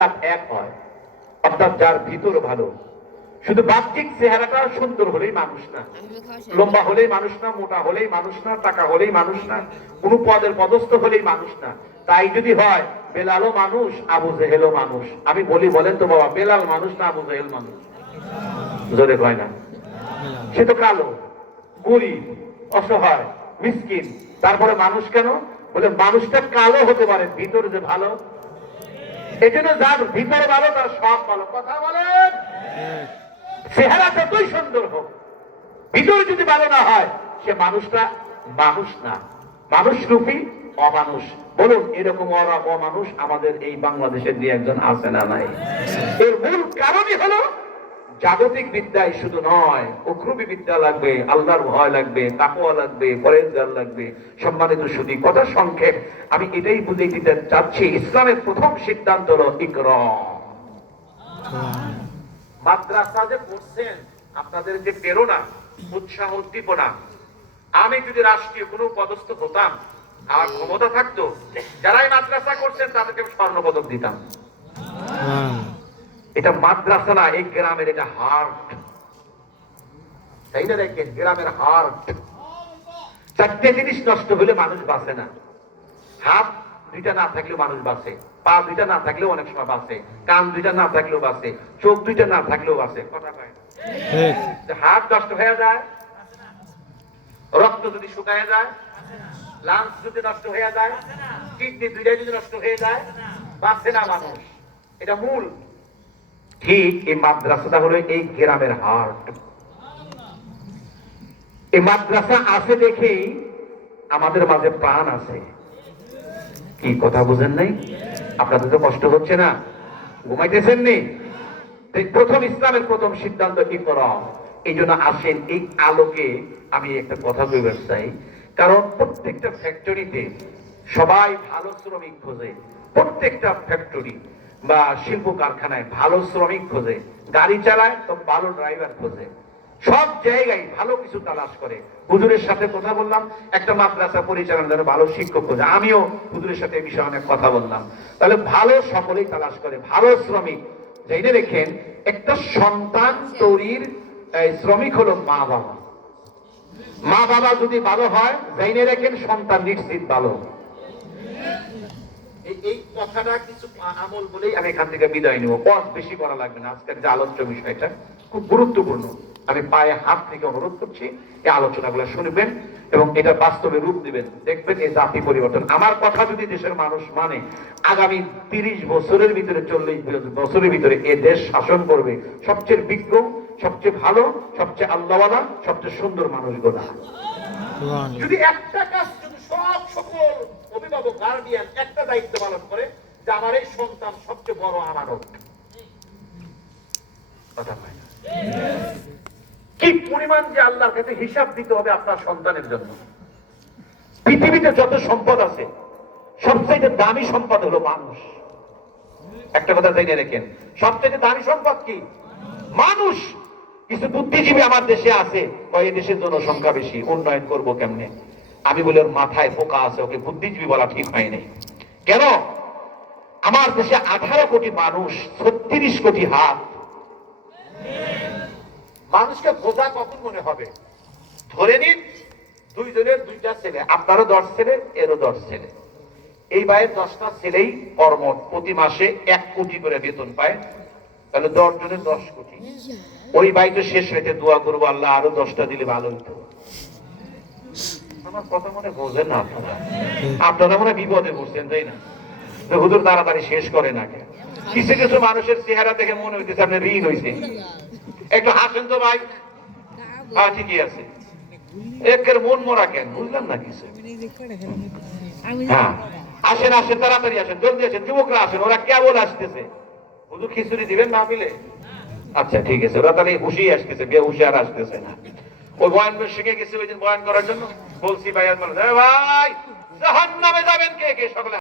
এক হয়। অর্থাৎ যার ভিতর ভালো। শুধু বাহ্যিক চেহারাটা সুন্দর হলেই মানুষ না। লম্বা হলেই মানুষ না, মোটা হলেই মানুষ না, টাকা হলেই মানুষ না, কোন পদের পদস্থ হলেই মানুষ না। তাই যদি হয়, বেলালও মানুষ, আবু জেহেলও মানুষ। আমি বলি, বলেন তো বাবা, বেলাল মানুষ না আবু জেহেল মানুষ? জোরে কয় না। সে তো কালো গরিব অসহায়, মিসকিন। তারপরে মানুষ কেন? বলে, মানুষটা কালো হতে পারে, ভিতরে যে ভালো এই জন্য যার ভিতরে ভালো, তার সব ভালো। কথা বলেন? চেহারা যতই সুন্দর হোক, ভিতরে যদি ভালো না হয়, সে মানুষটা মানুষ না। মানুষ রূপী, অমানুষ। বলুন, এরকম অমানুষ আমাদের এই বাংলাদেশের দিয়ে একজন আছে না নাই? এর মূল কারণই হলো জাগতিক বিদ্যায় শুধু নয় অক্রবী বিদ্যা লাগবে, আল্লাহর ভয় লাগবে, তাকওয়া লাগবে, পরেজগার লাগবে, সম্মানিত শুধু কথা সংক্ষেপ, আমি এটাই বুঝে দিতে চাচ্ছি, ইসলামের প্রথম সিদ্ধান্ত হলো ইকরম। মাদ্রাসা যে পড়ছেন আপনাদের যে প্রেরণা, উৎসাহ, উদ্দীপনা। আমি যদি রাষ্ট্রীয় কোনো পদস্থ হতাম, আর ক্ষমতা থাকতো, যারাই মাদ্রাসা করছেন, তাদেরকে স্বর্ণ পদক দিতাম। এটা মাদ্রাসা না এই গ্রামের এটা হার্ট তাই না দেখেন? গ্রামের হার্ট চারটে জিনিস নষ্ট হলে মানুষ বাঁচে না। হাত দুইটা না থাকলেও মানুষ বাঁচে পা দুইটা না থাকলেও অনেক সময় বাঁচে কান দুইটা না থাকলেও বাঁচে চোখ দুইটা না থাকলেও বাঁচে। হাত নষ্ট হয়ে যায় রক্ত যদি শুকায় যায় লাংস যদি নষ্ট হয়ে যায় কিডনি দুইটাই যদি নষ্ট হয়ে যায় বাঁচে না মানুষ। এটা মূল। ঠিক এই মাদ্রাসাটা হলো এই গ্রামের হার্ট এই মাদ্রাসা আছে দেখেই আমাদের মাঝে প্রাণ আছে। কি কথা বুঝেন নাই? আপনাদের তো কষ্ট হচ্ছে না? ঘুমাইতেছেন নি প্রথম ইসলামের প্রথম সিদ্ধান্ত কি করা? এই জন্য আসেন, এই আলোকে আমি একটা কথা বলতে চাই। কারণ প্রত্যেকটা ফ্যাক্টরিতে সবাই ভালো শ্রমিক খোঁজে। প্রত্যেকটা ফ্যাক্টরি বা শিল্প কারখানায় ভালো শ্রমিক খোঁজে, গাড়ি চালায় তো ভালো ড্রাইভার খোঁজে। সব জায়গায় ভালো কিছু তালাশ করে। হুজুরের সাথে কথা বললাম, একটা মাদ্রাসা পরিচালনার জন্য ভালো শিক্ষক খোঁজে। আমিও হুজুরের সাথে এই বিষয়ে অনেক কথা বললাম। তাহলে ভালো সকলেই তালাশ করে, ভালো শ্রমিক। জেনে রেখেন, একটা সন্তান তৈরির শ্রমিক হলো মা বাবা। মা বাবা যদি ভালো হয়, জেনে রেখেন সন্তান নিশ্চিত ভালো। এই- কথাটা কিছু আমল বলেই আমি এখান থেকে বিদায় নেব। পথ বেশি করা লাগবে না। আজকের যে আলোচ্য বিষয়টা খুব গুরুত্বপূর্ণ। আমি পায়ে হাত থেকে অনুরোধ করছি এই আলোচনাগুলো শুনবেন এবং এটা বাস্তবে রূপ দিবেন। দেখবেন এই জাতি পরিবর্তন। আমার কথা যদি দেশের মানুষ মানে আগামী তিরিশ বছরের ভিতরে চল্লিশ বছরের ভিতরে এ দেশ শাসন করবে সবচেয়ে বিজ্ঞ সবচেয়ে ভালো সবচেয়ে আল্লাহওয়ালা সবচেয়ে সুন্দর মানুষগুলা যদি একটা কাজ যদি সব সকল অভিভাবক গার্ডিয়ান একটা দায়িত্ব পালন করে যে আমার এই সন্তান সবচেয়ে বড় আমানত কি পরিমাণ যে আল্লাহর কাছে হিসাব দিতে হবে আপনার সন্তানের জন্য? পৃথিবীতে যত সম্পদ আছে সবচেয়ে দামি সম্পদ হলো মানুষ। একটা কথা জেনে রেখেন সবচেয়ে দামি সম্পদ কি? মানুষ। কিছু বুদ্ধিজীবী আমার দেশে আছে, কয় দেশের জনসংখ্যা বেশি, উন্নয়ন করব কেমনে? আমি বলি, ওর মাথায় পোকা আছে, ওকে বুদ্ধিজীবী বলা ঠিক হয়নি। কেন? আমার দেশে আঠারো কোটি মানুষ, ছত্রিশ কোটি হাত। মানুষকে বোঝা কখন মনে হবে? ধরে নিন, দুইজনের দুইটা ছেলে, আপনারও দশ ছেলে, এরও দশ ছেলে। এই ভাইয়ের দশটা ছেলেই কর্ম, প্রতি মাসে এক কোটি করে বেতন পায়, তাহলে দশ জনের দশ কোটি। ওই ভাই তো শেষ হইতে দোয়া করব, আল্লাহ আরও দশটা দিলে ভালো হতো আমার কথা মনে বোঝেন না আপনারা। আপনারা মনে বিপদে পড়ছেন, তাই না? হুজুর তাড়াতাড়ি শেষ করে না কিছু কিছু মানুষের চেহারা দেখে মনে হইতেছে আপনি ঋণ হয়েছে একটু হাসেন তো ভাই। হ্যাঁ ঠিকই আছে। একের মন মরা কেন? বুঝলাম না কিছু? হ্যাঁ। আসেন আসেন, তাড়াতাড়ি আসেন, জলদি আসেন, যুবকরা আসেন, ওরা কেবল আসতেছে। শুধু খিচুড়ি দিবেন না মিলে আচ্ছা ঠিক আছে, ওরা তাহলে হুশি আসতেছে বে হুশি আর আসতেছে না। ওই বয়ান শিখে গেছে ওই দিন বয়ান করার জন্য? বলছি ভাই আর মানুষ, "এ ভাই জাহান নামে যাবেন কে কে সকলে?